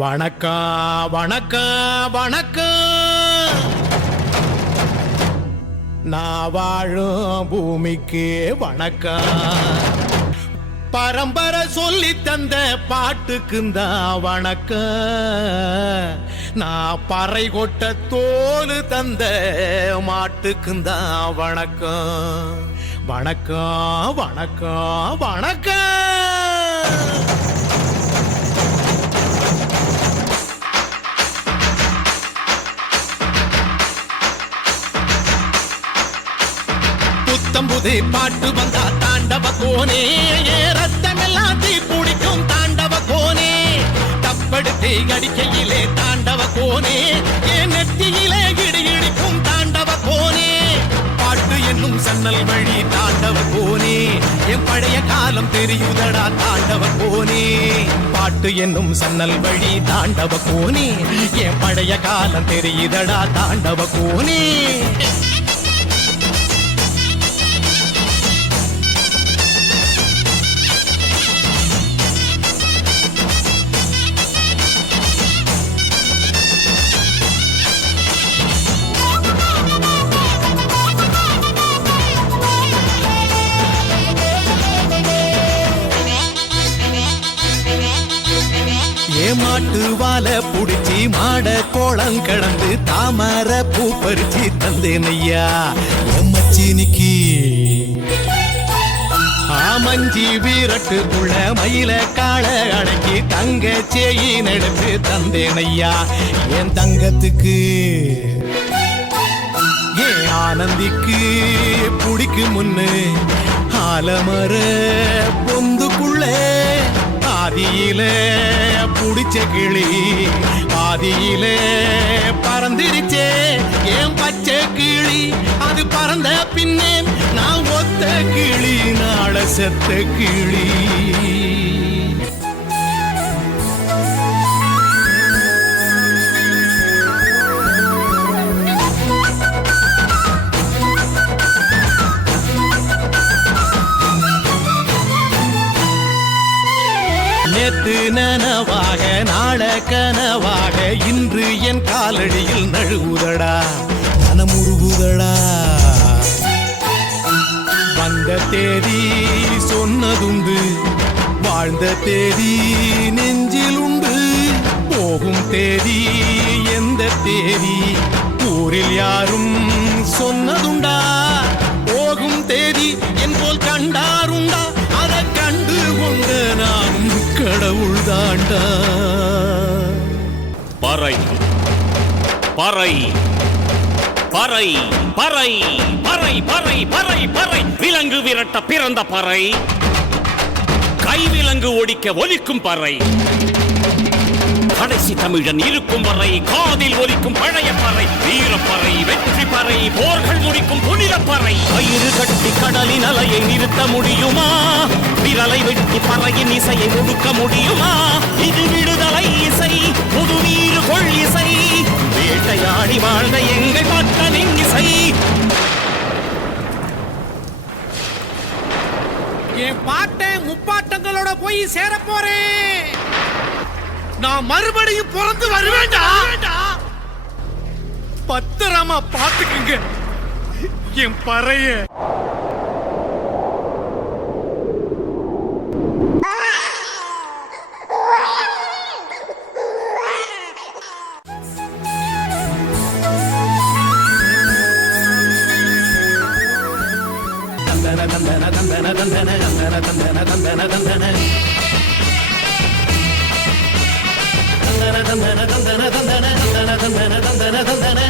வணக்கம் வணக்கம் வணக்கம். நான் வாழும் பூமிக்கு வணக்கம். பரம்பரை சொல்லி தந்த பாட்டுக்குந்தான் வணக்கம். நான் பறை கொட்ட தோல் தந்த மாட்டுக்குந்தான் வணக்கம். வணக்கம் வணக்கம் வணக்கம். புத்தம்புதே பாட்டு வந்தா தாண்டவ கோனே, ரத்தமெல்லாம் தீ பிடிக்கும் தாண்டவ கோனே. தப்படுத்தே அடிக்கையிலே தாண்டவ கோனே, என் நெத்தியிலே இடி இடிக்கும் தாண்டவ கோனே. பாட்டு என்னும் சன்னல் வழி தாண்டவ கோனே, என் பழைய காலம் தெரியுதடா தாண்டவ கோனே. பாட்டு என்னும் சன்னல் வழி தாண்டவ கோனே, என் பழைய காலம் தெரியுதடா தாண்டவ கோனே. மாட்டு வாழ புடிச்சி மாட கோளம் கடந்து தாமர பூ பறிச்சு தந்தேனையா எம்மச்சினிக்கு. ஆமஞ்சி வீரட்டுக்குள்ள மயில கால அடக்கி தங்க சேயின் எடுத்து தந்தேனையா என் தங்கத்துக்கு. ஏன் ஆனந்திக்கு புடிக்கு முன்னு ஆலமர பொந்துக்குள்ள ஆதியில புடிச்ச கிளி ஆதியில பறந்துருச்சே ஏன் பச்சை கிளி. அது பறந்த பின்னே நான் ஒத்த கிளி நாள செத்த கிளி. நேத்து நனவாக நாள கனவாக இன்று என் காலடியில் நழுவுதடா மனமுருகுதடா. வந்த தேதி சொன்னதுண்டு, வாழ்ந்த தேதி நெஞ்சில் உண்டு. போகும் தேதி எந்த தேதி ஊரில் யாரும் சொன்னதுண்டா. போகும் தேதி என் போல் கண்டாருண்டா, அதை கண்டு கொண்ட நானும் கடவுள் தாண்டா. பறை பறை பறை பறை பறை பறை பறை பறை விலங்கு விரட்ட பிறந்த பறை, கைவிலங்கு ஒடிக்க ஒலிக்கும் பறை. கடைசி தமிழன் இருக்கும் வரை காதில் ஒலிக்கும் பழைய பறை. வீரப்பறை வெற்றி பறை போர்கள் முடிக்கும் புனித பறை. கயிறு கட்டி கடலின் அலையை நிறுத்த முடியுமா? விரலை வெட்டி பறையின் இசையை ஒடுக்க முடியுமா? இது விடுதலை இசை, புது வீறு கொள் இசை, வேட்டையாடி வாழ்ந்த எங்கள் மக்களின் இசை. என் பாட்டை முப்பாட்டங்களோட போய் சேர போறேன். நான் மறுபடியும் பிறந்து வருவேண்டா. பத்திரமா பாத்துக்குங்க என் பறைய. தந்தன தந்தன தந்தன தந்தன தந்தன தந்தன தந்தன தந்தன தந்தன தந்தன தந்தன தந்தன தந்தன தந்தன தந்தன.